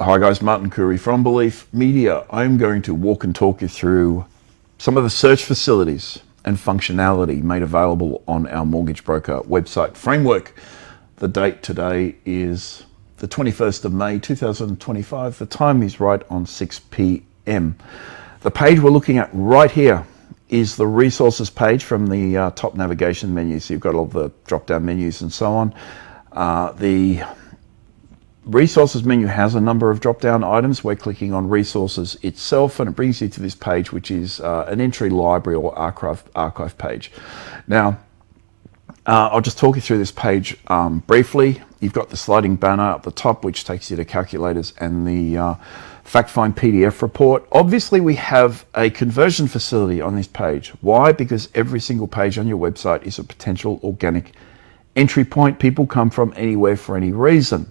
Hi guys, Martin Curry from Belief Media. I'm going to walk and talk you through some of the search facilities and functionality made available on our mortgage broker website framework. The date today is the 21st of May 2025. The time is right on 6 p.m. The page we're looking at right here is the resources page from the top navigation menu. So you've got all the drop down menus and so on. The resources menu has a number of drop-down items. We're clicking on resources itself and it brings you to this page, which is an entry library or archive page. Now, I'll just talk you through this page briefly. You've got the sliding banner at the top, which takes you to calculators and the fact find PDF report. Obviously, we have a conversion facility on this page. Why? Because every single page on your website is a potential organic entry point. People come from anywhere for any reason.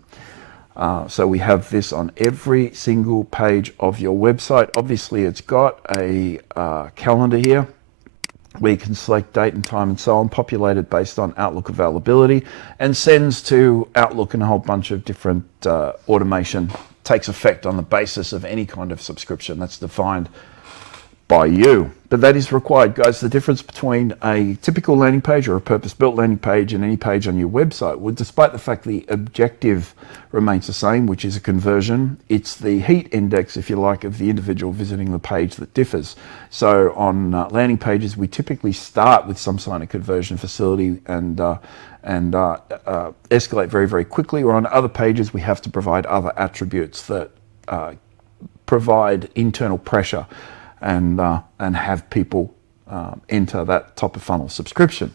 So we have this on every single page of your website. Obviously, it's got a calendar here where you can select date and time and so on, populated based on Outlook availability, and sends to Outlook, and a whole bunch of different automation takes effect on the basis of any kind of subscription that's defined by you. But that is required, guys. The difference between a typical landing page or a purpose-built landing page and any page on your website, well, despite the fact the objective remains the same, which is a conversion, it's the heat index, if you like, of the individual visiting the page that differs. So on landing pages, we typically start with some kind of conversion facility and escalate very, very quickly. Or on other pages, we have to provide other attributes that provide internal pressure and have people enter that top of funnel subscription.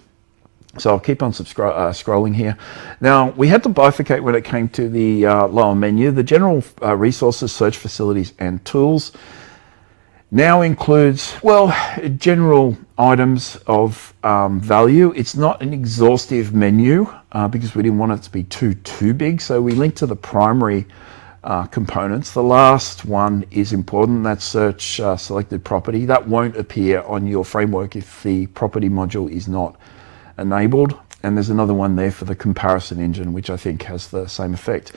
So I'll keep on scrolling here. Now, we had to bifurcate when it came to the lower menu. The general resources, search facilities and tools now includes, well, general items of value. It's not an exhaustive menu because we didn't want it to be too big. So we linked to the primary components. The last one is important. That's search selected property. That won't appear on your framework if the property module is not enabled. And there's another one there for the comparison engine, which I think has the same effect.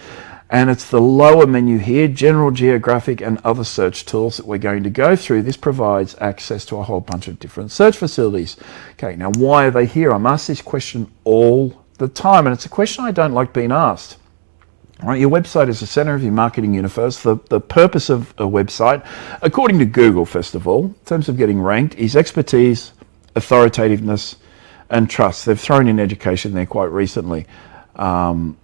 And it's the lower menu here, general, geographic, and other search tools that we're going to go through. This provides access to a whole bunch of different search facilities. Okay, now why are they here? I'm asked this question all the time, and it's a question I don't like being asked. Right, your website is the center of your marketing universe. The purpose of a website, according to Google, first of all, in terms of getting ranked, is expertise, authoritativeness, and trust. They've thrown in education there quite recently. Now,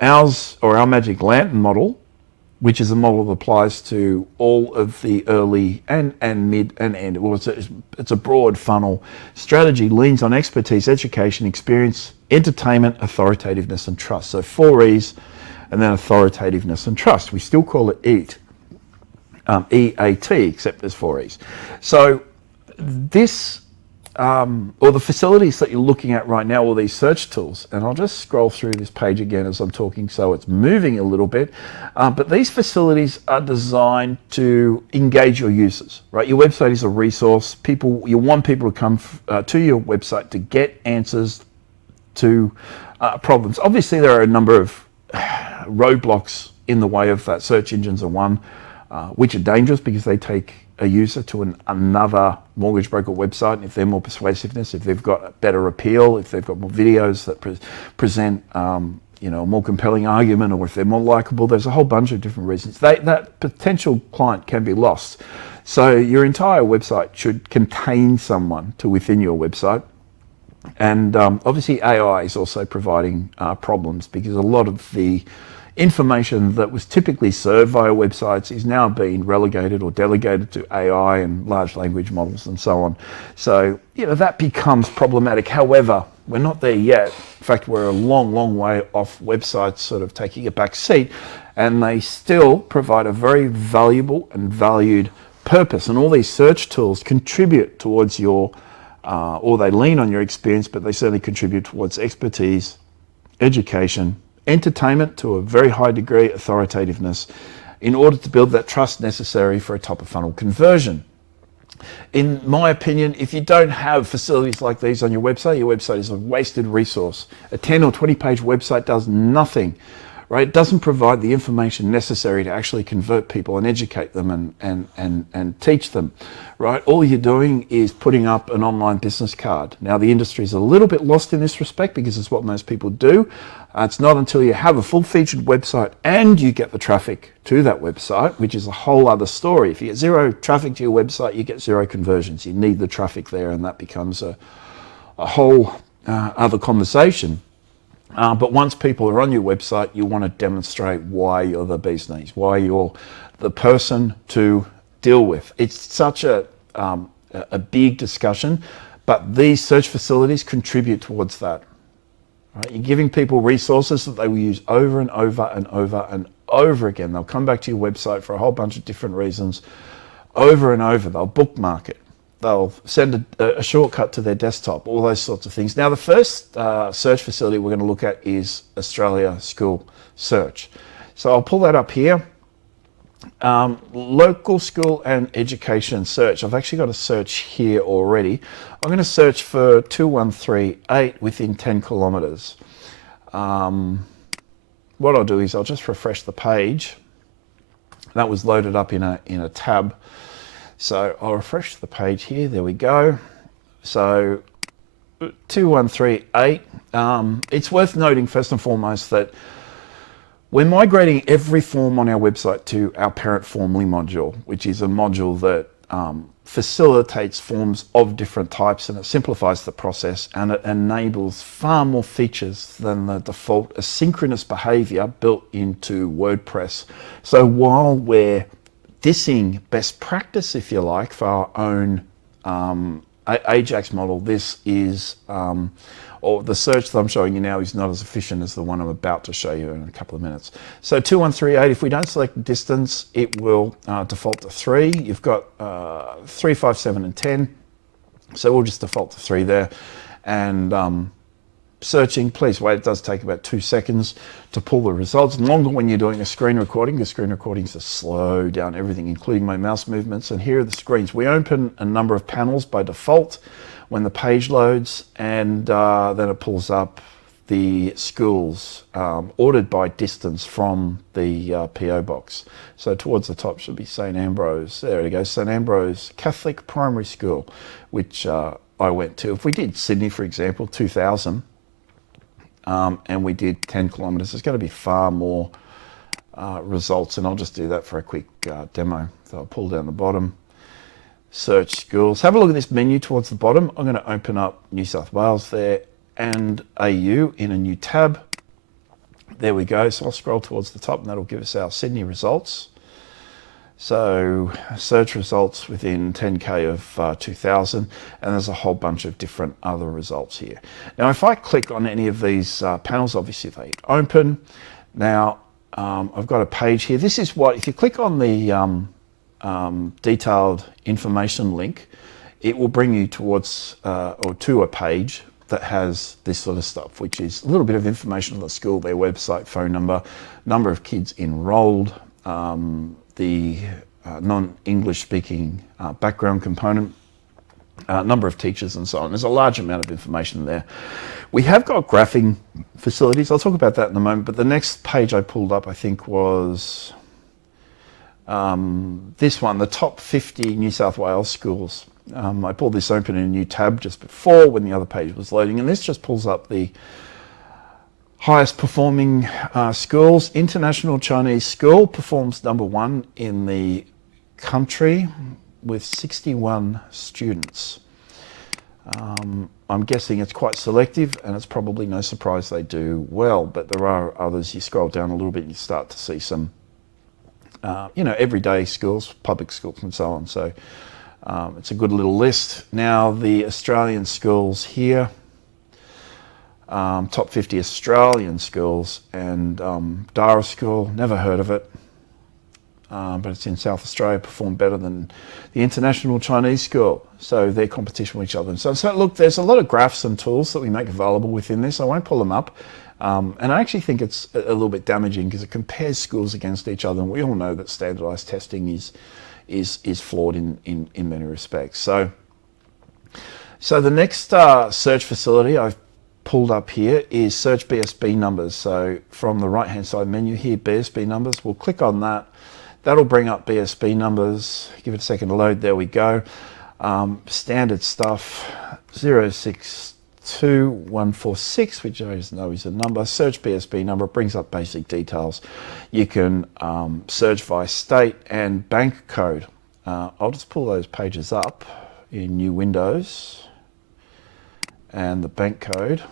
our Magic Lantern model, which is a model that applies to all of the early and mid and end. Well, it's a broad funnel strategy, leans on expertise, education, experience, entertainment, authoritativeness, and trust. So 4 E's. And then authoritativeness and trust. We still call it EAT, E-A-T, except there's 4 E's. So this, or the facilities that you're looking at right now, all these search tools, and I'll just scroll through this page again as I'm talking so it's moving a little bit, but these facilities are designed to engage your users, right? Your website is a resource. You want people to come to your website to get answers to problems. Obviously, there are a number of roadblocks in the way of that. Search engines are one, which are dangerous because they take a user to another mortgage broker website. And if they're more persuasiveness, if they've got a better appeal, if they've got more videos that present a more compelling argument, or if they're more likable, there's a whole bunch of different reasons. That potential client can be lost. So your entire website should contain someone to within your website. And obviously AI is also providing problems because a lot of the information that was typically served via websites is now being relegated or delegated to AI and large language models and so on. So, that becomes problematic. However, we're not there yet. In fact, we're a long, long way off websites sort of taking a back seat, and they still provide a very valuable and valued purpose. And all these search tools contribute towards your or they lean on your experience, but they certainly contribute towards expertise, education, entertainment to a very high degree, authoritativeness, in order to build that trust necessary for a top of funnel conversion. In my opinion, if you don't have facilities like these on your website is a wasted resource. A 10 or 20 page website does nothing right? It doesn't provide the information necessary to actually convert people and educate them and teach them, right? All you're doing is putting up an online business card. Now, the industry is a little bit lost in this respect because it's what most people do. It's not until you have a full-featured website and you get the traffic to that website, which is a whole other story. If you get zero traffic to your website, you get zero conversions. You need the traffic there, and that becomes a whole other conversation. But once people are on your website, you want to demonstrate why you're the bee's knees, why you're the person to deal with. It's such a big discussion, but these search facilities contribute towards that. Right? You're giving people resources that they will use over and over and over and over again. They'll come back to your website for a whole bunch of different reasons over and over. They'll bookmark it. They'll send a shortcut to their desktop, all those sorts of things. Now, the first search facility we're going to look at is Australia School Search. So I'll pull that up here. Local school and education search. I've actually got a search here already. I'm going to search for 2138 within 10 kilometres. What I'll do is I'll just refresh the page. That was loaded up in a tab. So I'll refresh the page here. There we go. So 2138. It's worth noting first and foremost that we're migrating every form on our website to our parent Formally module, which is a module that facilitates forms of different types, and it simplifies the process, and it enables far more features than the default asynchronous behavior built into WordPress. So while we're dissing best practice, if you like, for our own Ajax model, this is or the search that I'm showing you now is not as efficient as the one I'm about to show you in a couple of minutes. So 2138, if we don't select distance, it will default to 3. You've got 3, 5, 7, and 10. So we'll just default to 3 there. And searching, please wait. It does take about 2 seconds to pull the results. Longer when you're doing a screen recording. The screen recordings are slow down everything, including my mouse movements. And here are the screens. We open a number of panels by default when the page loads, and then it pulls up the schools ordered by distance from the PO box. So towards the top should be St. Ambrose. There it goes, St. Ambrose Catholic Primary School, which I went to. If we did Sydney, for example, 2000, and we did 10 kilometres, there's going to be far more results, and I'll just do that for a quick demo. So I'll pull down the bottom. Search schools. Have a look at this menu towards the bottom. I'm going to open up New South Wales there and AU in a new tab. There we go. So I'll scroll towards the top, and that'll give us our Sydney results. So search results within 10K of 2000, and there's a whole bunch of different other results here. Now, if I click on any of these panels, obviously they open. Now, I've got a page here. This is what, if you click on the detailed information link, it will bring you towards or to a page that has this sort of stuff, which is a little bit of information on the school, their website, phone number, number of kids enrolled, the non-English speaking background component, number of teachers, and so on. There's a large amount of information there. We have got graphing facilities. I'll talk about that in a moment, but the next page I pulled up, I think, was this one, the top 50 New South Wales schools. I pulled this open in a new tab just before when the other page was loading, and this just pulls up the highest performing schools. International Chinese School performs #1 in the country with 61 students. I'm guessing it's quite selective, and it's probably no surprise they do well, but there are others. You scroll down a little bit and you start to see some everyday schools, public schools, and so on. So it's a good little list. Now, the Australian schools here, top 50 Australian schools, and Dara School, never heard of it, but it's in South Australia, performed better than the International Chinese School. So they're competition with each other. So look, there's a lot of graphs and tools that we make available within this. I won't pull them up. And I actually think it's a little bit damaging because it compares schools against each other, and we all know that standardized testing is flawed in many respects. So the next search facility I've pulled up here is search BSB numbers. So from the right hand side menu here, BSB numbers, we'll click on that. That'll bring up BSB numbers. Give it a second to load. There we go. Standard stuff, 062146, which I just know is a number. Search BSB number, brings up basic details. You can search by state and bank code. I'll just pull those pages up in new windows and the bank code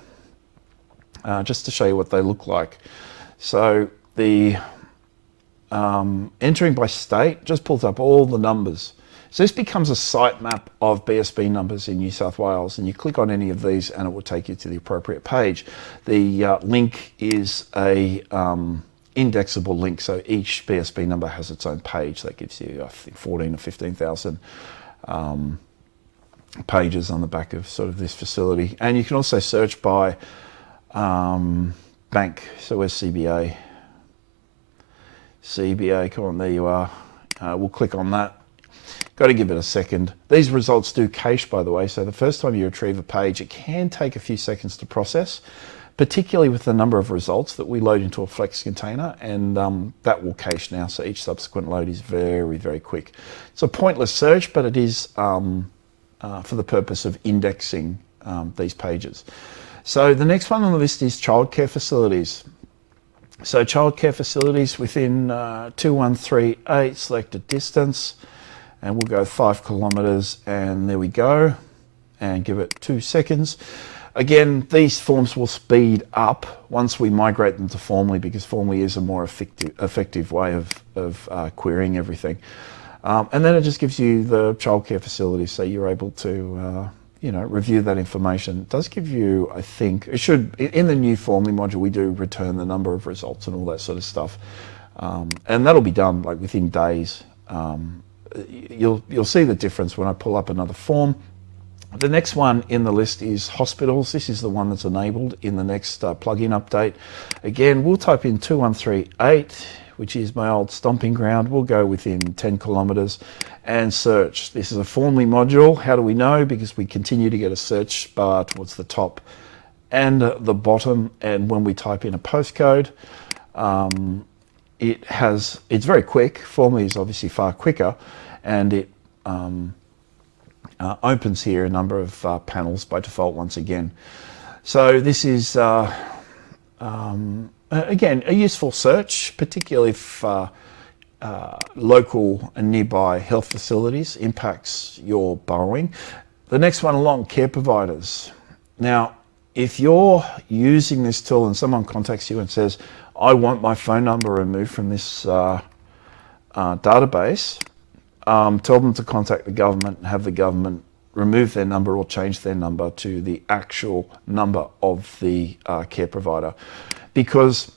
just to show you what they look like. So the entering by state just pulls up all the numbers. So this becomes a sitemap of BSB numbers in New South Wales, and you click on any of these and it will take you to the appropriate page. The link is a indexable link, so each BSB number has its own page. That gives you, I think, 14 or 15,000 pages on the back of sort of this facility. And you can also search by bank. So where's CBA? CBA, come on, there you are. We'll click on that. Got to give it a second. These results do cache, by the way, so the first time you retrieve a page, it can take a few seconds to process, particularly with the number of results that we load into a Flex container, and that will cache now, so each subsequent load is very, very quick. It's a pointless search, but it is for the purpose of indexing these pages. So the next one on the list is childcare facilities. So childcare facilities within 2138, select a distance, and we'll go 5 kilometers, and there we go, and give it 2 seconds. Again, these forms will speed up once we migrate them to Formly, because Formly is a more effective way of querying everything. And then it just gives you the childcare facilities, so you're able to review that information. It does give you, I think, it should, in the new Formly module, we do return the number of results and all that sort of stuff. And that'll be done like within days. You'll see the difference when I pull up another form. The next one in the list is hospitals. This is the one that's enabled in the next plugin update. Again, we'll type in 2138, which is my old stomping ground. We'll go within 10 kilometers and search. This is a Formly module. How do we know? Because we continue to get a search bar towards the top and the bottom. And when we type in a postcode, it's very quick. Formly is obviously far quicker, and it opens here a number of panels by default once again. So this is again a useful search, particularly if local and nearby health facilities impacts your borrowing. The next one along, care providers. Now, if you're using this tool and someone contacts you and says, I want my phone number removed from this database, tell them to contact the government and have the government remove their number or change their number to the actual number of the care provider, because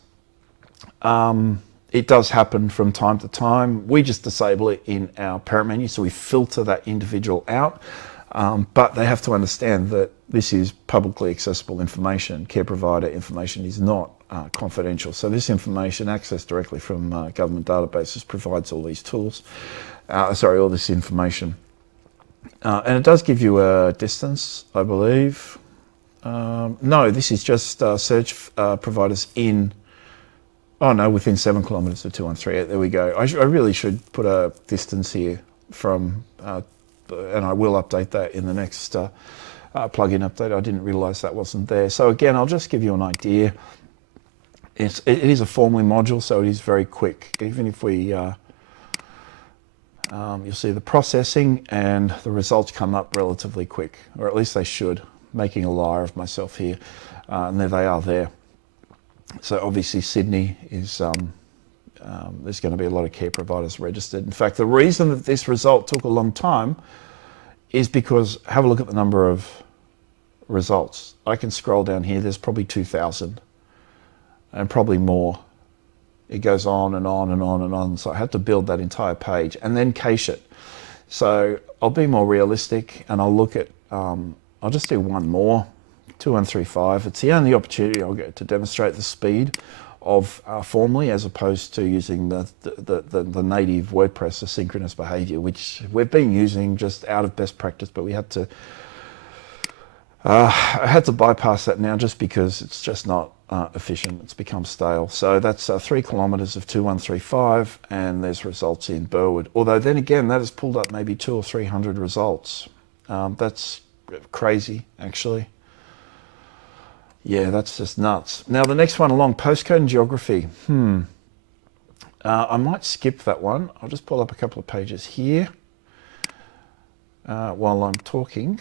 it does happen from time to time. We just disable it in our parent menu, so we filter that individual out, but they have to understand that this is publicly accessible information. Care provider information is not confidential. So this information accessed directly from government databases provides all these tools, all this information. And it does give you a distance, I believe. No, this is just search providers in, within 7 kilometers of 2138. There we go. I really should put a distance here from, and I will update that in the next plugin update. I didn't realize that wasn't there. So again, I'll just give you an idea. It is a Formly module, so it is very quick. Even if we, you'll see the processing and the results come up relatively quick, or at least they should. Making a liar of myself here, and there they are there. So obviously Sydney is, there's going to be a lot of care providers registered. In fact, the reason that this result took a long time is because, have a look at the number of results. I can scroll down here, there's probably 2,000 and probably more. It goes on and on and on and on. So I had to build that entire page and then cache it. So I'll be more realistic and I'll look at, I'll just do one more, 2135. It's the only opportunity I'll get to demonstrate the speed of Formly, as opposed to using the native WordPress asynchronous behavior, which we've been using just out of best practice, but we had to I had to bypass that now just because it's just not efficient. It's become stale. So that's 3 kilometres of 2135, and there's results in Burwood. Although then again, that has pulled up maybe 200 or 300 results. That's crazy, actually. Yeah, that's just nuts. Now the next one along, postcode and geography. I might skip that one. I'll just pull up a couple of pages here while I'm talking.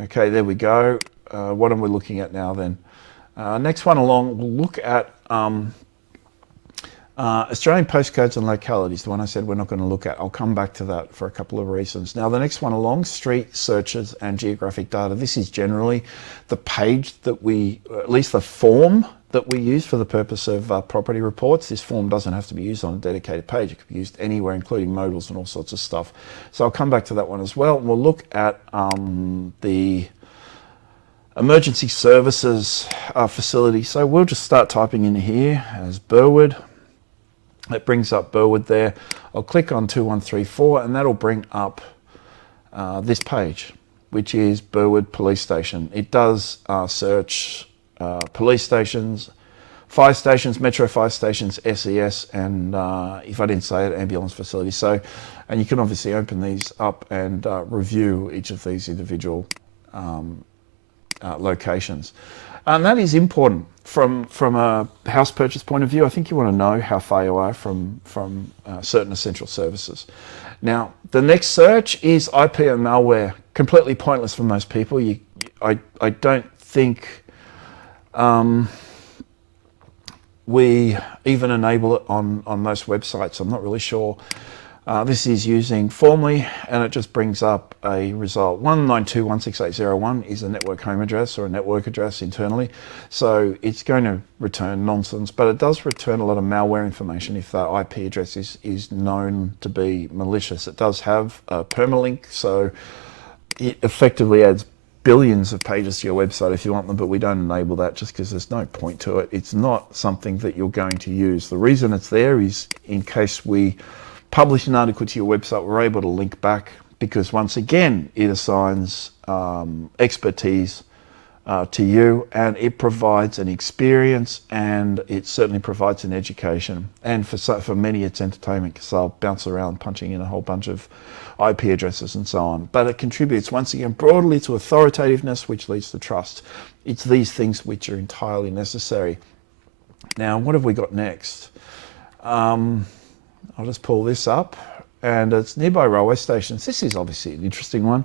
Okay, there we go. What am we looking at now then? Next one along, we'll look at Australian postcodes and localities, the one I said we're not going to look at. I'll come back to that for a couple of reasons. Now, the next one along, street searches and geographic data. This is generally the page that we, at least the form that we use for the purpose of property reports. This form doesn't have to be used on a dedicated page. It can be used anywhere, including modals and all sorts of stuff. So I'll come back to that one as well. We'll look at the emergency services facility. So we'll just start typing in here as Burwood. It brings up Burwood there. I'll click on 2134 and that'll bring up this page, which is Burwood Police Station. It does search police stations, fire stations, metro fire stations, SES, and if I didn't say it, ambulance facilities. So, and you can obviously open these up and review each of these individual locations. And that is important from a house purchase point of view. I think you want to know how far you are from certain essential services. Now, the next search is IP and malware. Completely pointless for most people. I don't think we even enable it on most websites. I'm not really sure. This is using Formally, and it just brings up a result. 192.168.0.1 is a network home address or a network address internally. So it's going to return nonsense, but it does return a lot of malware information if that IP address is known to be malicious. It does have a permalink, so it effectively adds billions of pages to your website if you want them, but we don't enable that just because there's no point to it. It's not something that you're going to use. The reason it's there is in case we publish an article to your website, we're able to link back, because once again, it assigns expertise to you, and it provides an experience, and it certainly provides an education. And for many, it's entertainment, because they'll bounce around punching in a whole bunch of IP addresses and so on. But it contributes, once again, broadly to authoritativeness, which leads to trust. It's these things which are entirely necessary. Now, what have we got next? I'll just pull this up, and it's nearby railway stations. This is obviously an interesting one.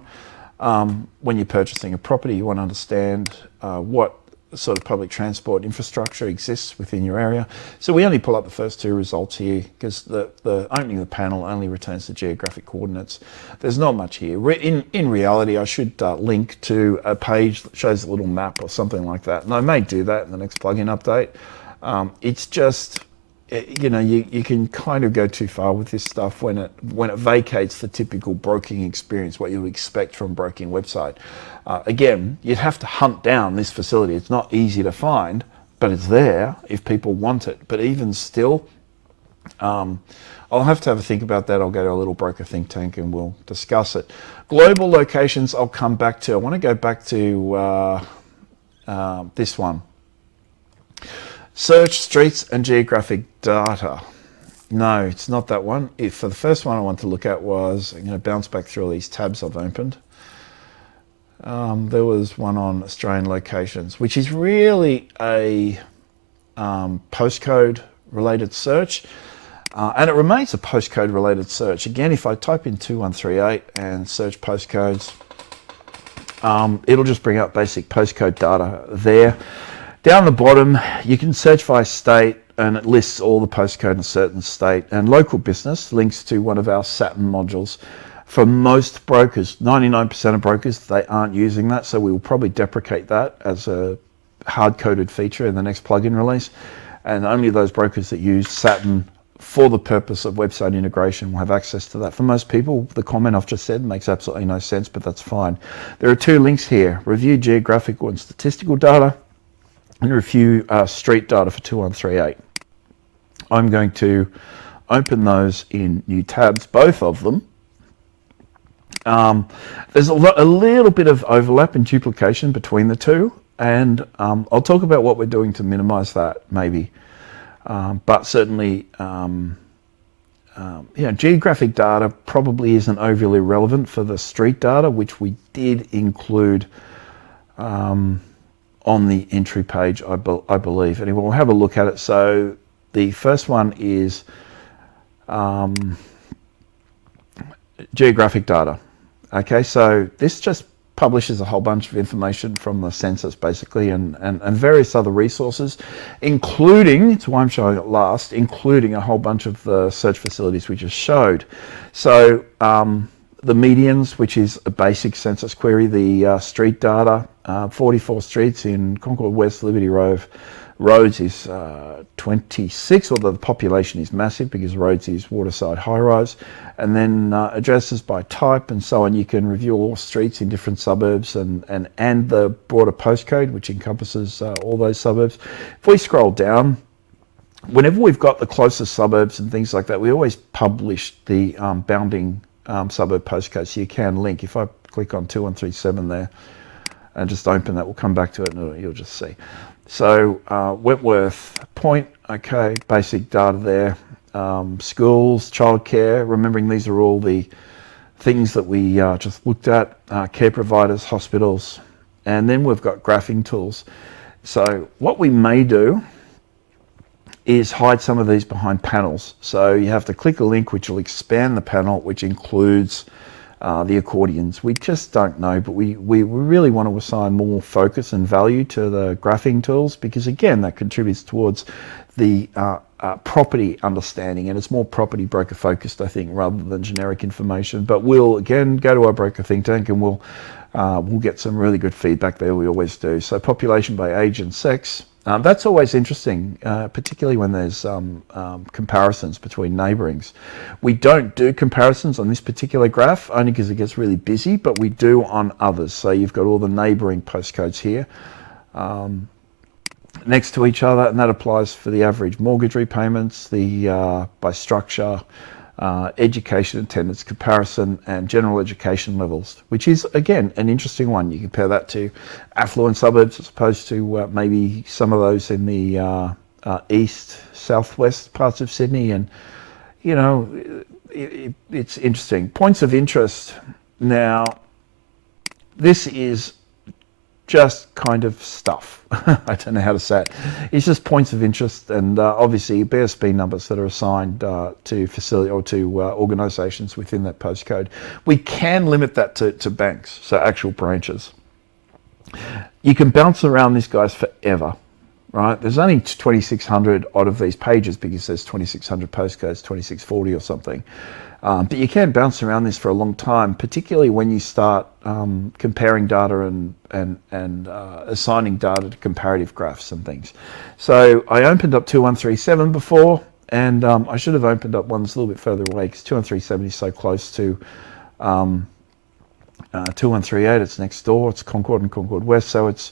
When you're purchasing a property, you want to understand what sort of public transport infrastructure exists within your area. So we only pull up the first two results here because the opening of the panel only returns the geographic coordinates. There's not much here. In reality, I should link to a page that shows a little map or something like that. And I may do that in the next plugin update. It's just, you know, you can kind of go too far with this stuff when it vacates the typical broking experience, what you would expect from a broking website. Again, you'd have to hunt down this facility. It's not easy to find, but it's there if people want it. But even still, I'll have to have a think about that. I'll go to a little broker think tank and we'll discuss it. Global locations, I'll come back to. I want to go back to this one. Search streets and geographic data. No, it's not that one. For the first one I want to look at was, I'm going to bounce back through all these tabs I've opened. There was one on Australian locations, which is really a postcode related search. And it remains a postcode related search. Again, if I type in 2138 and search postcodes, it'll just bring up basic postcode data there. Down the bottom, you can search by state, and it lists all the postcode in a certain state. And local business links to one of our Saturn modules. For most brokers, 99% of brokers, they aren't using that, so we will probably deprecate that as a hard-coded feature in the next plugin release. And only those brokers that use Saturn for the purpose of website integration will have access to that. For most people, the comment I've just said makes absolutely no sense, but that's fine. There are two links here: review geographical and statistical data, and review street data for 2138. I'm going to open those in new tabs, both of them. There's a little bit of overlap and duplication between the two, and I'll talk about what we're doing to minimize that maybe. But certainly, geographic data probably isn't overly relevant for the street data, which we did include on the entry page, I believe. Anyway, we'll have a look at it. So the first one is geographic data. Okay, so this just publishes a whole bunch of information from the census basically, and various other resources, including, it's why I'm showing it last, including a whole bunch of the search facilities we just showed. So the medians, which is a basic census query, the street data, 44 streets in Concord West, Liberty Roads is 26, although the population is massive because Roads is waterside high-rise, and then addresses by type and so on. You can review all streets in different suburbs and the broader postcode, which encompasses all those suburbs. If we scroll down, whenever we've got the closest suburbs and things like that, we always publish the bounding suburb postcode, so you can link. If I click on 2137 there and just open that, we'll come back to it and you'll just see. So Wentworth Point, okay, basic data there. Schools, childcare, remembering these are all the things that we just looked at, care providers, hospitals, and then we've got graphing tools. So what we may do is hide some of these behind panels. So you have to click a link which will expand the panel, which includes the accordions. We just don't know, but we really want to assign more focus and value to the graphing tools, because again, that contributes towards the property understanding, and it's more property broker focused, I think, rather than generic information. But we'll again go to our broker think tank and we'll get some really good feedback there. We always do. So population by age and sex. That's always interesting, particularly when there's comparisons between neighbourings. We don't do comparisons on this particular graph, only because it gets really busy, but we do on others. So you've got all the neighbouring postcodes here next to each other, and that applies for the average mortgage repayments, the by structure, education attendance comparison, and general education levels, which is again an interesting one. You compare that to affluent suburbs as opposed to maybe some of those in the east, southwest parts of Sydney, and you know, it's interesting. Points of interest. Now, this is just kind of stuff. I don't know how to say it. It's just points of interest, and obviously BSB numbers that are assigned to facility or to organisations within that postcode. We can limit that to banks, so actual branches. You can bounce around these guys forever, right? There's only 2,600 odd of these pages because there's 2,600 postcodes, 2,640 or something. But you can bounce around this for a long time, particularly when you start comparing data and assigning data to comparative graphs and things. So I opened up 2137 before, and I should have opened up ones a little bit further away because 2137 is so close to 2138. It's next door. It's Concord and Concord West, so it's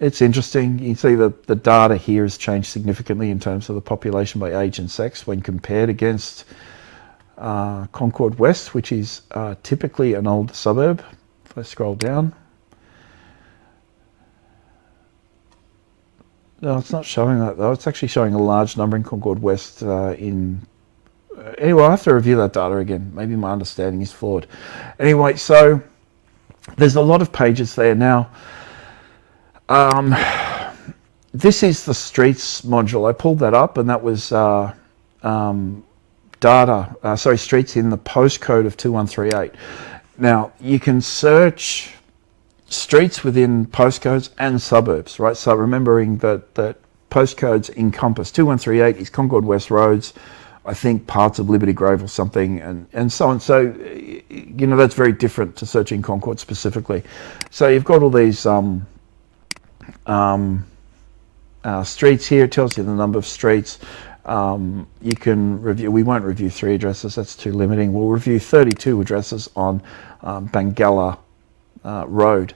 it's interesting. You can see that the data here has changed significantly in terms of the population by age and sex when compared against Concord West, which is typically an older suburb. If I scroll down. No, it's not showing that though. It's actually showing a large number in Concord West anyway, I'll have to review that data again. Maybe my understanding is flawed. Anyway, so there's a lot of pages there now. This is the streets module. I pulled that up, and that was streets in the postcode of 2138. Now, you can search streets within postcodes and suburbs, right? So remembering that postcodes encompass 2138 is Concord West Roads, I think parts of Liberty Grove or something, and so on. So, you know, that's very different to searching Concord specifically. So you've got all these streets here. It tells you the number of streets. You can review, we won't review 3 addresses, that's too limiting. We'll review 32 addresses on Bangala Road.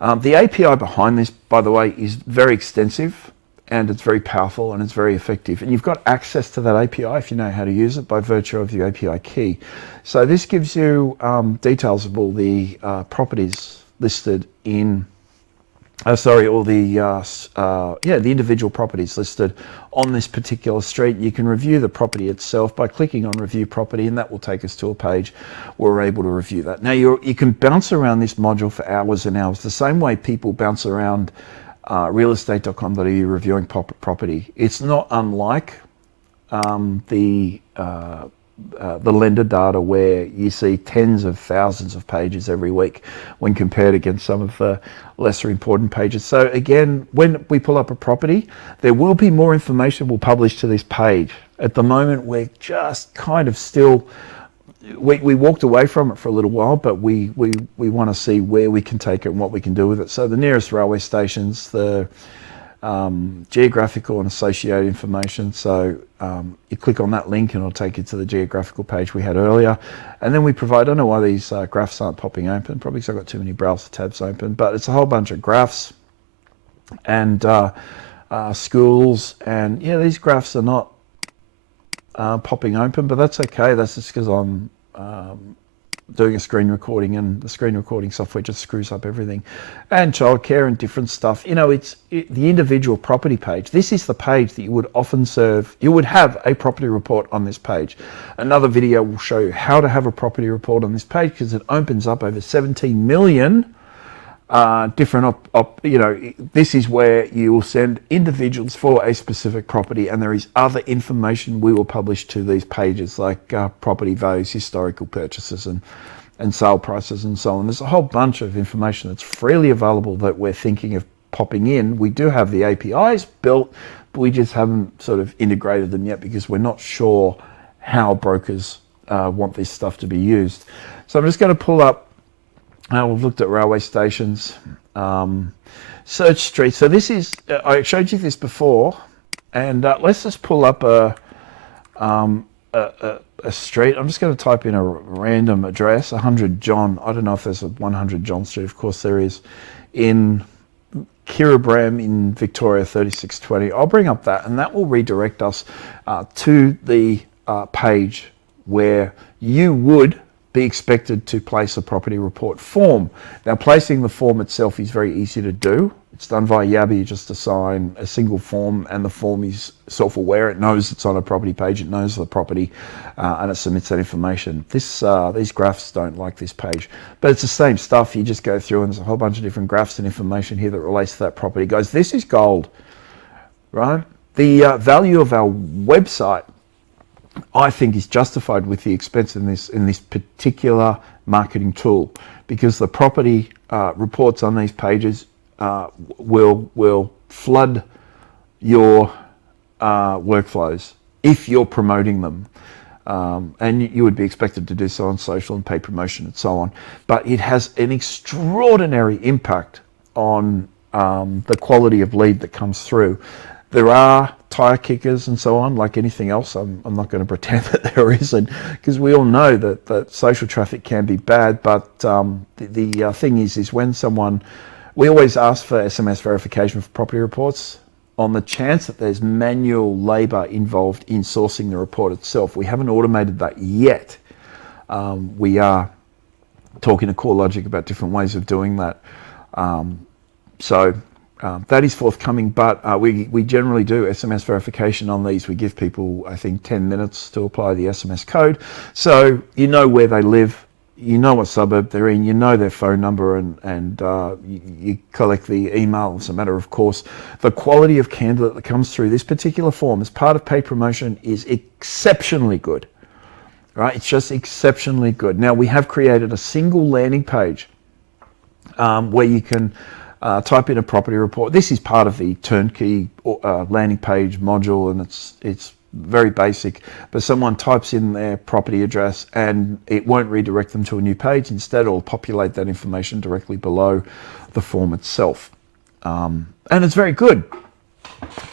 The API behind this, by the way, is very extensive. and it's very powerful and it's very effective. And you've got access to that API if you know how to use it by virtue of your API key. So this gives you details of all the properties listed in, or the individual properties listed on this particular street. You can review the property itself by clicking on Review Property, and that will take us to a page where we're able to review that. Now, you can bounce around this module for hours and hours, the same way people bounce around realestate.com.au reviewing property. It's not unlike the lender data, where you see tens of thousands of pages every week when compared against some of the lesser important pages. So again, when we pull up a property, there will be more information we'll publish to this page. At the moment, we're just kind of still, we walked away from it for a little while, but we want to see where we can take it and what we can do with it. So the nearest railway stations, the geographical and associated information. So you click on that link and it'll take you to the geographical page we had earlier. And then we provide, I don't know why these graphs aren't popping open, probably because I've got too many browser tabs open, but it's a whole bunch of graphs and schools. And yeah, these graphs are not popping open, but that's okay. That's just because I'm doing a screen recording, and the screen recording software just screws up everything. And childcare and different stuff. You know, it's the individual property page. This is the page that you would often serve. You would have a property report on this page. Another video will show you how to have a property report on this page, because it opens up over 17 million different this is where you will send individuals for a specific property, and there is other information we will publish to these pages, like property values, historical purchases, and sale prices, and so on. There's a whole bunch of information that's freely available that we're thinking of popping in. We do have the APIs built, but we just haven't sort of integrated them yet, because we're not sure how brokers want this stuff to be used. So I'm just going to pull up. We've looked at railway stations, search streets. So this is, I showed you this before, and let's just pull up a street. I'm just going to type in a random address, 100 John. I don't know if there's a 100 John Street. Of course there is. In Kirrabram in Victoria, 3620. I'll bring up that, and that will redirect us to the page where you would be expected to place a property report form. Now, placing the form itself is very easy to do. It's done via Yabby. You just assign a single form, and the form is self-aware. It knows it's on a property page. It knows the property, and it submits that information. These graphs don't like this page, but it's the same stuff. You just go through, and there's a whole bunch of different graphs and information here that relates to that property. Guys, this is gold, right? The value of our website, I think, is justified with the expense in this particular marketing tool, because the property reports on these pages will flood your workflows if you're promoting them, and you would be expected to do so on social and paid promotion and so on. But it has an extraordinary impact on the quality of lead that comes through. There are tire kickers and so on, like anything else. I'm not going to pretend that there isn't, because we all know that social traffic can be bad. But the thing is when someone, we always ask for SMS verification for property reports on the chance that there's manual labor involved in sourcing the report itself. We haven't automated that yet. We are talking to CoreLogic about different ways of doing that. That is forthcoming, but we generally do SMS verification on these. We give people, I think, 10 minutes to apply the SMS code. So you know where they live, you know what suburb they're in, you know their phone number, and you collect the email. It's a matter of course. The quality of candidate that comes through this particular form as part of paid promotion is exceptionally good, right? It's just exceptionally good. Now, we have created a single landing page where you can type in a property report. This is part of the turnkey landing page module, and it's very basic, but someone types in their property address and it won't redirect them to a new page. Instead, it'll populate that information directly below the form itself. And it's very good.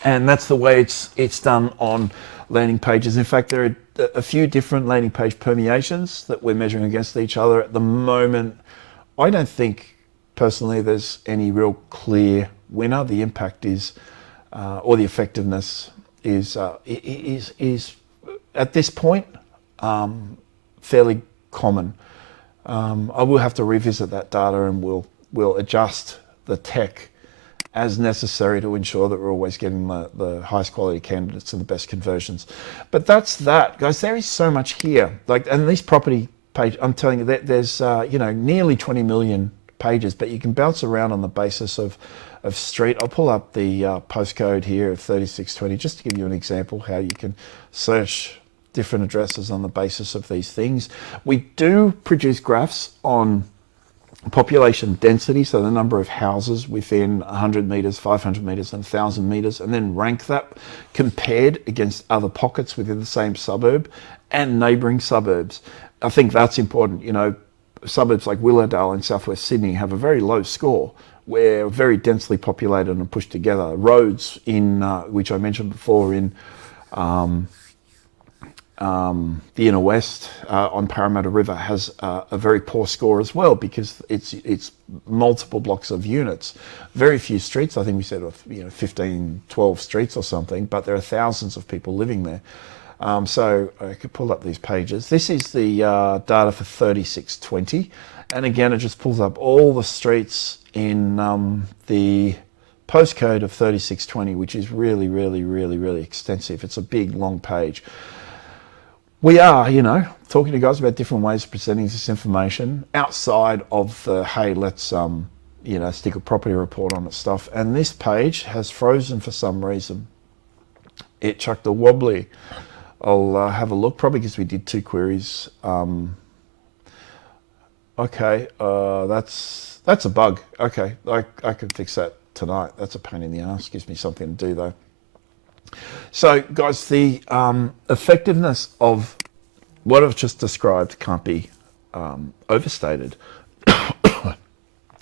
And that's the way it's done on landing pages. In fact, there are a few different landing page permeations that we're measuring against each other at the moment. I don't think personally there's any real clear winner. The impact is or the effectiveness is at this point fairly common. I will have to revisit that data, and we'll adjust the tech as necessary to ensure that we're always getting the highest quality candidates and the best conversions. But that's that, guys. There is so much here. Like, and these property page, I'm telling you that there's nearly 20 million pages, but you can bounce around on the basis of street. I'll pull up the postcode here of 3620 just to give you an example how you can search different addresses on the basis of these things. We do produce graphs on population density, so the number of houses within 100 meters, 500 meters, and 1,000 meters, and then rank that compared against other pockets within the same suburb and neighbouring suburbs. I think that's important. Suburbs like Willowdale in southwest Sydney have a very low score. We're very densely populated and pushed together. Roads in which I mentioned before in the inner west on Parramatta River has a very poor score as well, because it's multiple blocks of units, very few streets. I think we said 15, 12 streets or something, but there are thousands of people living there. So I could pull up these pages. This is the data for 3620, and again it just pulls up all the streets in the postcode of 3620, which is really, really, really, really extensive. It's a big, long page. We are, talking to you guys about different ways of presenting this information outside of the, hey, let's, stick a property report on it stuff. And this page has frozen for some reason. It chucked a wobbly. I'll have a look, probably because we did 2 queries. Okay, that's a bug. Okay, I can fix that tonight. That's a pain in the ass. Gives me something to do though. So, guys, the effectiveness of what I've just described can't be overstated.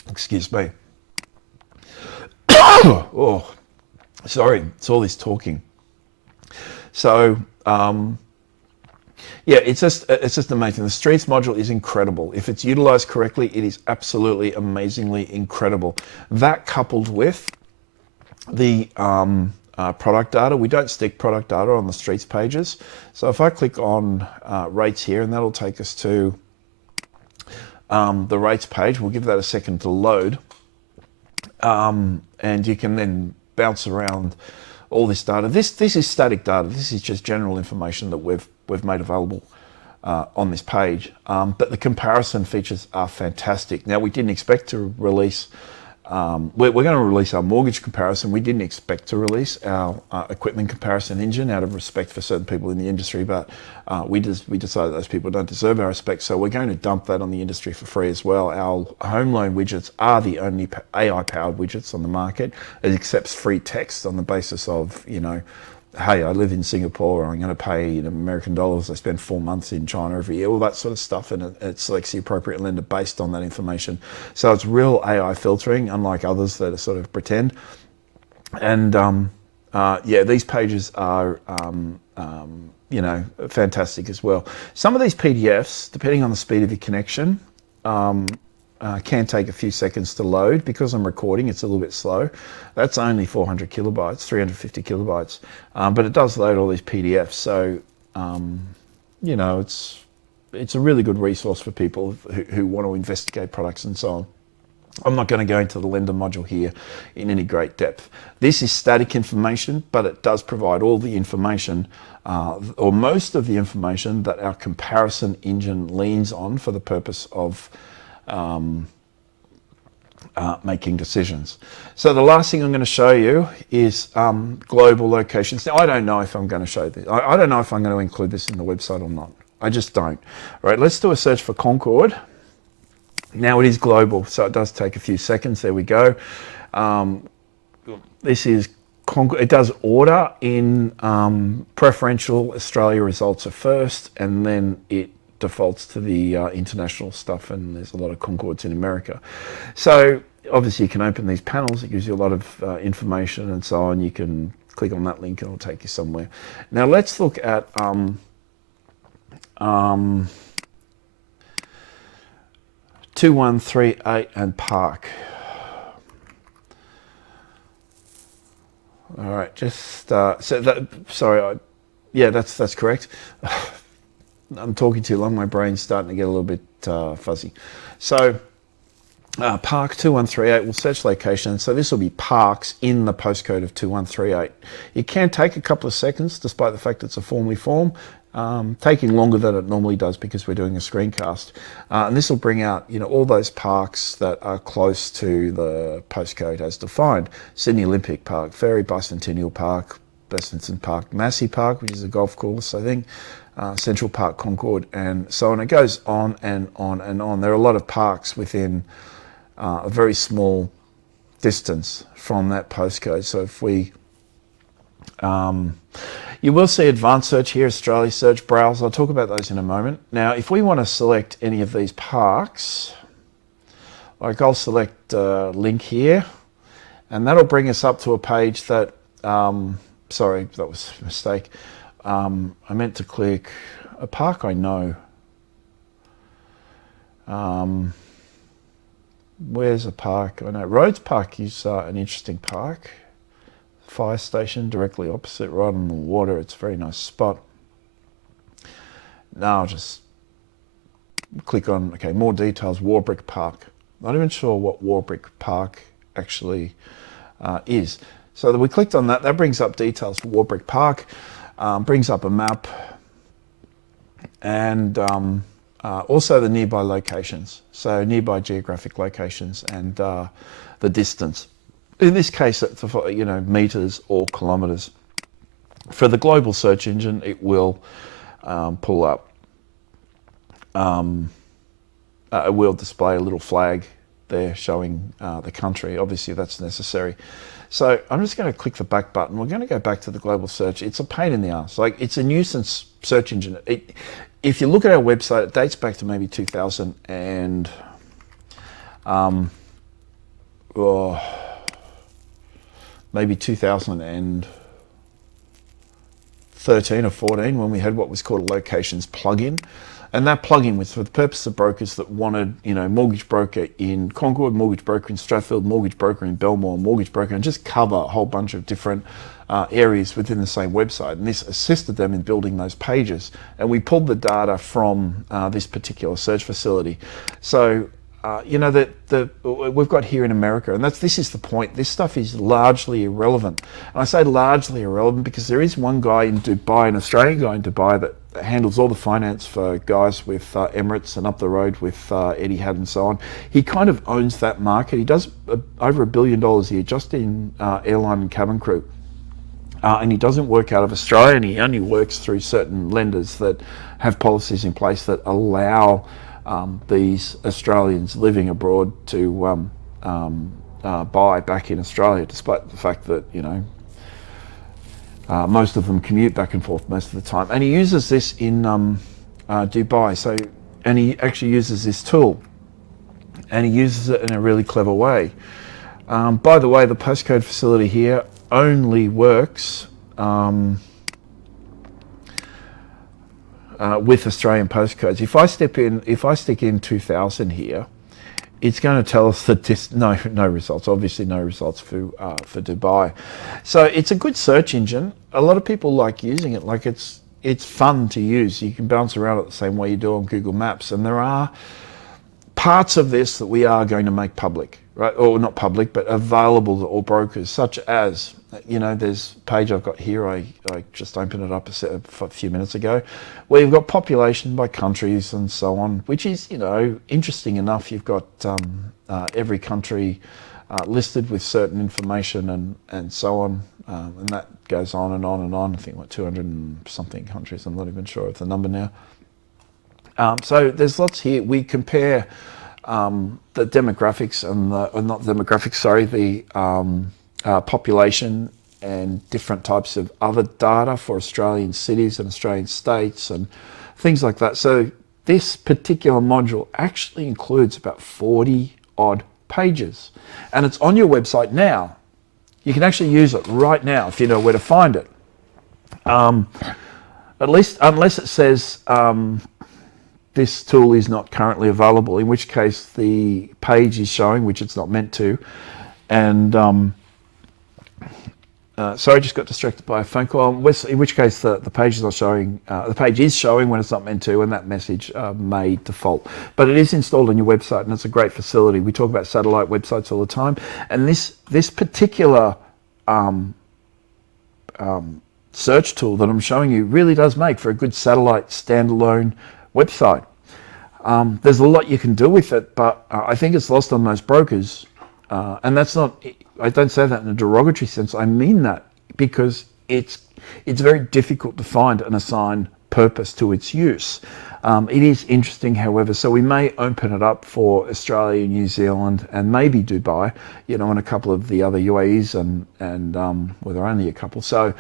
Excuse me. Oh, sorry. It's all this talking. So, it's just amazing. The streets module is incredible. If it's utilized correctly, it is absolutely amazingly incredible. That coupled with the product data. We don't stick product data on the streets pages. So if I click on rates here, and that'll take us to the rates page, we'll give that a second to load. And you can then bounce around all this data. This is static data. This is just general information that we've made available on this page. But the comparison features are fantastic. Now, we didn't expect to release we're going to release our mortgage comparison. We didn't expect to release our equipment comparison engine out of respect for certain people in the industry, but we decided those people don't deserve our respect, so we're going to dump that on the industry for free as well. Our home loan widgets are the only AI-powered widgets on the market. It accepts free text on the basis of, hey, I live in Singapore, I'm going to pay in American dollars, I spend 4 months in China every year, all that sort of stuff, and it selects the appropriate lender based on that information. So it's real AI filtering, unlike others that are sort of pretend. And these pages are, fantastic as well. Some of these PDFs, depending on the speed of your connection, can take a few seconds to load. Because I'm recording, it's a little bit slow. That's only 400 kilobytes, 350 kilobytes, but it does load all these PDFs. So, it's a really good resource for people who want to investigate products and so on. I'm not going to go into the lender module here in any great depth. This is static information, but it does provide all the information, or most of the information, that our comparison engine leans on for the purpose of making decisions. So the last thing I'm going to show you is global locations. Now, I don't know if I'm going to show this. I don't know if I'm going to include this in the website or not. I just don't. All right, let's do a search for Concord. Now it is global, so it does take a few seconds. There we go. This is Concord. It does order in preferential. Australia results are first, and then it defaults to the international stuff, and there's a lot of Concords in America. So obviously you can open these panels. It gives you a lot of information and so on. You can click on that link and it'll take you somewhere. Now let's look at 2138 and Park. All right, just so that. Sorry, yeah, that's correct. I'm talking too long. My brain's starting to get a little bit fuzzy. So Park 2138 will search location. So this will be parks in the postcode of 2138. It can take a couple of seconds, despite the fact it's a formally form, taking longer than it normally does because we're doing a screencast. And this will bring out, all those parks that are close to the postcode as defined. Sydney Olympic Park, Ferry Bicentennial Park, Bessenson Park, Massey Park, which is a golf course, I think, Central Park Concord, and so on. It goes on and on and on. There are a lot of parks within a very small distance from that postcode. So if we, you will see advanced search here, Australia search, browse. I'll talk about those in a moment. Now, if we want to select any of these parks, like I'll select link here, and that'll bring us up to a page that, sorry, that was a mistake. I meant to click a park I know. Where's a park? I know Rhodes Park is an interesting park. Fire station directly opposite, right on the water. It's a very nice spot. Now I'll just click on, okay, more details, Warbrick Park. Not even sure what Warbrick Park actually is. So that we clicked on that, that brings up details for Warbrick Park, brings up a map, and also the nearby locations, so nearby geographic locations and the distance. In this case, it's meters or kilometers. For the global search engine, it will pull up. It will display a little flag there showing the country. Obviously, that's necessary. So I'm just going to click the back button. We're going to go back to the global search. It's a pain in the ass. Like, it's a nuisance search engine. If you look at our website, it dates back to maybe 2000 and maybe 2013 or 14 when we had what was called a locations plugin. And that plugin was for the purpose of brokers that wanted, mortgage broker in Concord, mortgage broker in Strathfield, mortgage broker in Belmore, mortgage broker, and just cover a whole bunch of different areas within the same website. And this assisted them in building those pages. And we pulled the data from this particular search facility. So, we've got here in America, and this is the point. This stuff is largely irrelevant. And I say largely irrelevant because there is one guy in Dubai, an Australian guy in Dubai, that handles all the finance for guys with Emirates and up the road with Etihad and so on. He kind of owns that market. He does over $1 billion a year just in airline and cabin crew. And he doesn't work out of Australia, and he only works through certain lenders that have policies in place that allow these Australians living abroad to buy back in Australia, despite the fact that, most of them commute back and forth most of the time. And he uses this in Dubai. And he actually uses this tool, and he uses it in a really clever way. By the way, the postcode facility here only works with Australian postcodes. If I stick in 2000 here, it's going to tell us that no results. Obviously, no results for Dubai. So it's a good search engine. A lot of people like using it. Like, it's fun to use. You can bounce around it the same way you do on Google Maps. And there are parts of this that we are going to make public, right? Or not public, but available to all brokers, such as, there's a page I've got here. I just opened it up a few minutes ago, where you've got population by countries and so on, which is, interesting enough. You've got every country listed with certain information and so on. And that goes on and on and on. I think 200 and something countries. I'm not even sure of the number now. So there's lots here. We compare the demographics and the population and different types of other data for Australian cities and Australian states and things like that. So this particular module actually includes about 40 odd pages, and it's on your website now. You can actually use it right now if you know where to find it. At least, unless it says this tool is not currently available, in which case the page is showing, which it's not meant to, and Sorry, I just got distracted by a phone call. In which case, the page is not showing. The page is showing when it's not meant to, and that message may default. But it is installed on your website, and it's a great facility. We talk about satellite websites all the time, and this particular search tool that I'm showing you really does make for a good satellite standalone website. There's a lot you can do with it, but I think it's lost on most brokers. And that's not, I don't say that in a derogatory sense. I mean that because it's very difficult to find and assign purpose to its use. It is interesting, however, so we may open it up for Australia, New Zealand, and maybe Dubai, and a couple of the other UAEs, and well, there are only a couple. So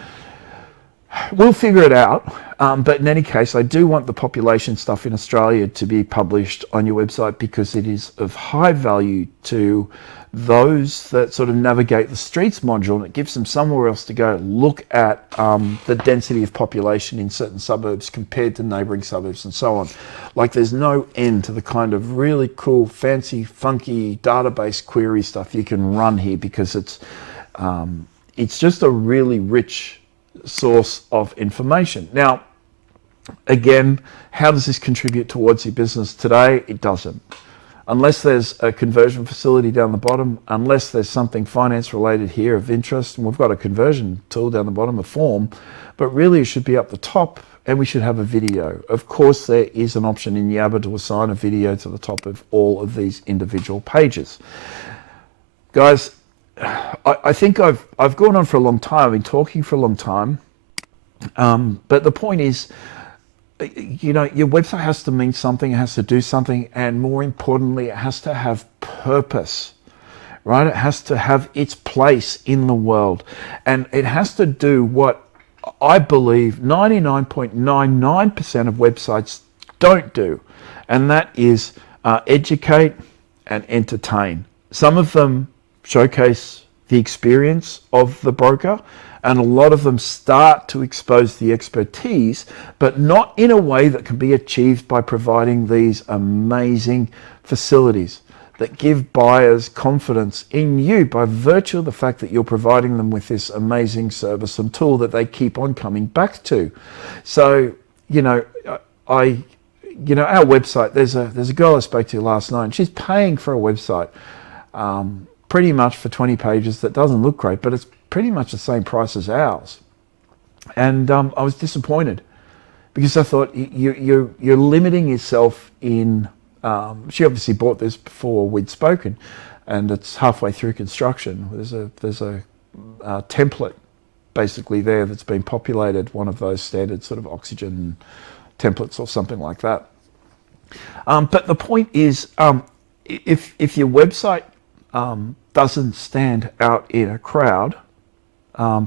we'll figure it out. But in any case, I do want the population stuff in Australia to be published on your website because it is of high value to those that sort of navigate the streets module, and it gives them somewhere else to go look at the density of population in certain suburbs compared to neighbouring suburbs and so on. Like there's no end to the kind of really cool, fancy, funky database query stuff you can run here because it's just a really rich source of information. Now, again, how does this contribute towards your business today? It doesn't. Unless there's a conversion facility down the bottom, unless there's something finance related here of interest, and we've got a conversion tool down the bottom, a form, but really it should be up the top and we should have a video. Of course, there is an option in Yabba to assign a video to the top of all of these individual pages. Guys, I think I've gone on for a long time. I've been talking for a long time. But the point is, your website has to mean something, it has to do something, and more importantly, it has to have purpose, right? It has to have its place in the world. And it has to do what I believe 99.99% of websites don't do. And that is educate and entertain. Some of them showcase the experience of the broker, and a lot of them start to expose the expertise, but not in a way that can be achieved by providing these amazing facilities that give buyers confidence in you by virtue of the fact that you're providing them with this amazing service and tool that they keep on coming back to. So, our website, there's a girl I spoke to last night, and she's paying for a website pretty much for 20 pages that doesn't look great, but it's pretty much the same price as ours. And I was disappointed because I thought you're limiting yourself in, she obviously bought this before we'd spoken, and it's halfway through construction. There's a template basically there that's been populated, one of those standard sort of Oxygen templates or something like that. But the point is, if your website doesn't stand out in a crowd,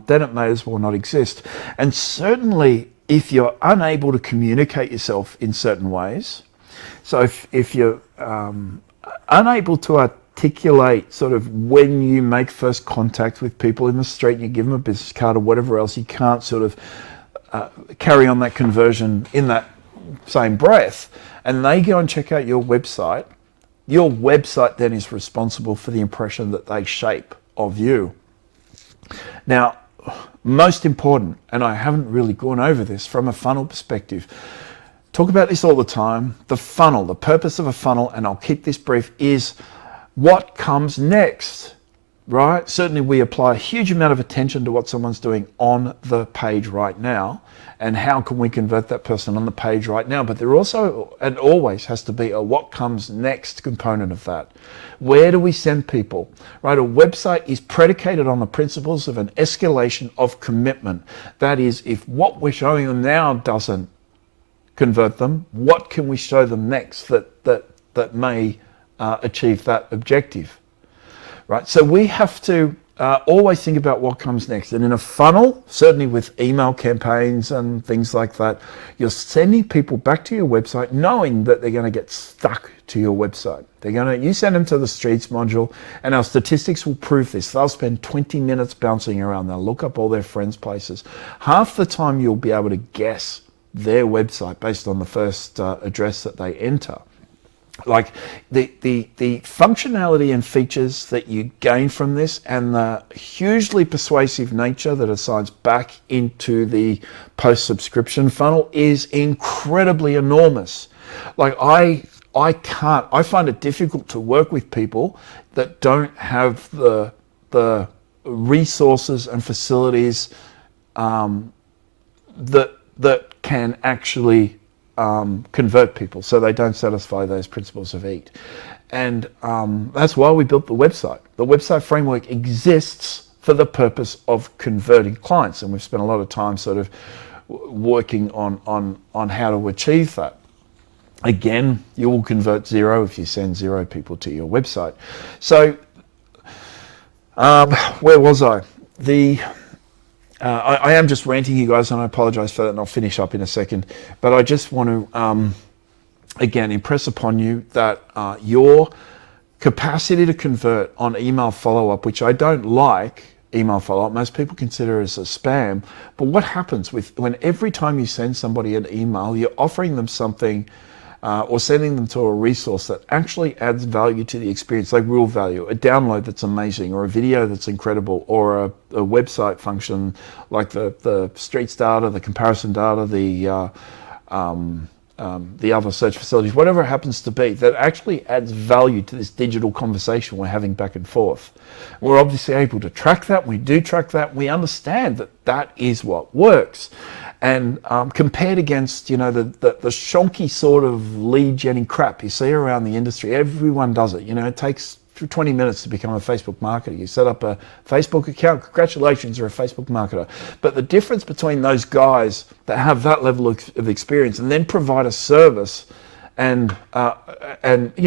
then it may as well not exist. And certainly if you're unable to communicate yourself in certain ways, so if you're unable to articulate sort of when you make first contact with people in the street and you give them a business card or whatever else, you can't sort of carry on that conversion in that same breath, and they go and check out your website then is responsible for the impression that they shape of you. Now, most important, and I haven't really gone over this from a funnel perspective, talk about this all the time, the funnel, the purpose of a funnel, and I'll keep this brief, is what comes next, right? Certainly we apply a huge amount of attention to what someone's doing on the page right now, and how can we convert that person on the page right now. But there also, and always has to be, a what comes next component of that. Where do we send people, right? A website is predicated on the principles of an escalation of commitment. That is, if what we're showing them now doesn't convert them, what can we show them next that may achieve that objective, right? So we have to always think about what comes next. And in a funnel, certainly with email campaigns and things like that, you're sending people back to your website knowing that they're going to get stuck to your website. You send them to the streets module, and our statistics will prove this. They'll spend 20 minutes bouncing around. They'll look up all their friends' places. Half the time you'll be able to guess their website based on the first address that they enter. Like the functionality and features that you gain from this, and the hugely persuasive nature that assigns back into the post-subscription funnel is incredibly enormous. Like I find it difficult to work with people that don't have the resources and facilities that can actually convert people, so they don't satisfy those principles of EAT. And that's why we built the website. The website framework exists for the purpose of converting clients, and we've spent a lot of time sort of working on how to achieve that. Again, you will convert zero if you send 0 people to your website. So where was I? I am just ranting, you guys, and I apologize for that, and I'll finish up in a second. But I just want to, again, impress upon you that your capacity to convert on email follow-up, which I don't like email follow-up, most people consider it as a spam, but what happens when every time you send somebody an email, you're offering them something or sending them to a resource that actually adds value to the experience, like real value, a download that's amazing, or a video that's incredible, or a website function like the streets data, the comparison data, the other search facilities, whatever it happens to be, that actually adds value to this digital conversation we're having back and forth. We're obviously able to track that. We do track that. We understand that that is what works. And compared against, the shonky sort of lead genning crap you see around the industry, everyone does it. It takes 20 minutes to become a Facebook marketer. You set up a Facebook account, congratulations, you're a Facebook marketer. But the difference between those guys that have that level of experience and then provide a service, and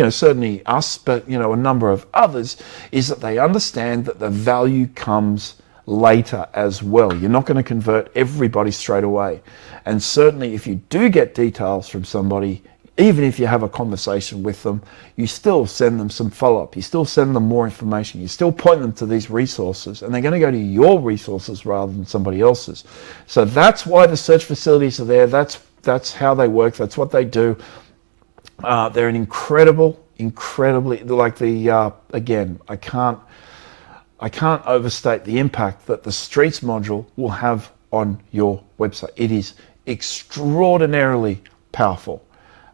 certainly us, but a number of others, is that they understand that the value comes later as well. You're not going to convert everybody straight away. And certainly if you do get details from somebody, even if you have a conversation with them, you still send them some follow-up. You still send them more information. You still point them to these resources, and they're going to go to your resources rather than somebody else's. So that's why the search facilities are there. That's how they work. That's what they do. They're an incredibly, like again, I can't overstate the impact that the Streets module will have on your website. It is extraordinarily powerful.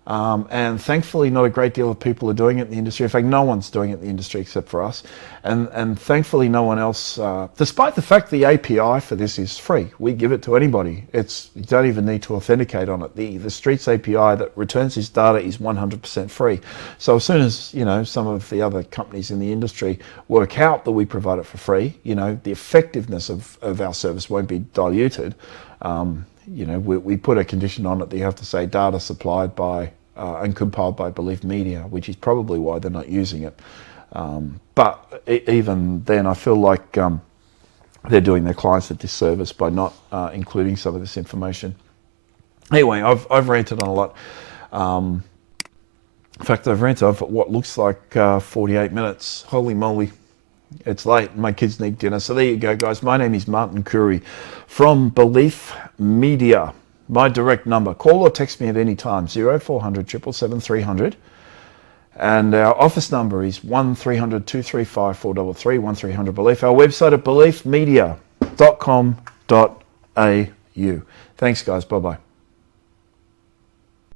And thankfully not a great deal of people are doing it in the industry. In fact, no one's doing it in the industry except for us. And thankfully no one else, despite the fact the API for this is free. We give it to anybody. You don't even need to authenticate on it. The Streets API that returns this data is 100% free. So as soon as, some of the other companies in the industry work out that we provide it for free, the effectiveness of our service won't be diluted. We put a condition on it that you have to say data supplied by and compiled by Belief Media, which is probably why they're not using it. But even then, I feel like they're doing their clients a disservice by not including some of this information. Anyway, I've ranted on a lot. In fact, I've ranted for what looks like 48 minutes. Holy moly. It's late. My kids need dinner. So there you go, guys. My name is Martin Curry from Belief Media. My direct number. Call or text me at any time. 0400 777 300. And our office number is 1300 235 433 1300 Belief. Our website at beliefmedia.com.au. Thanks, guys. Bye-bye.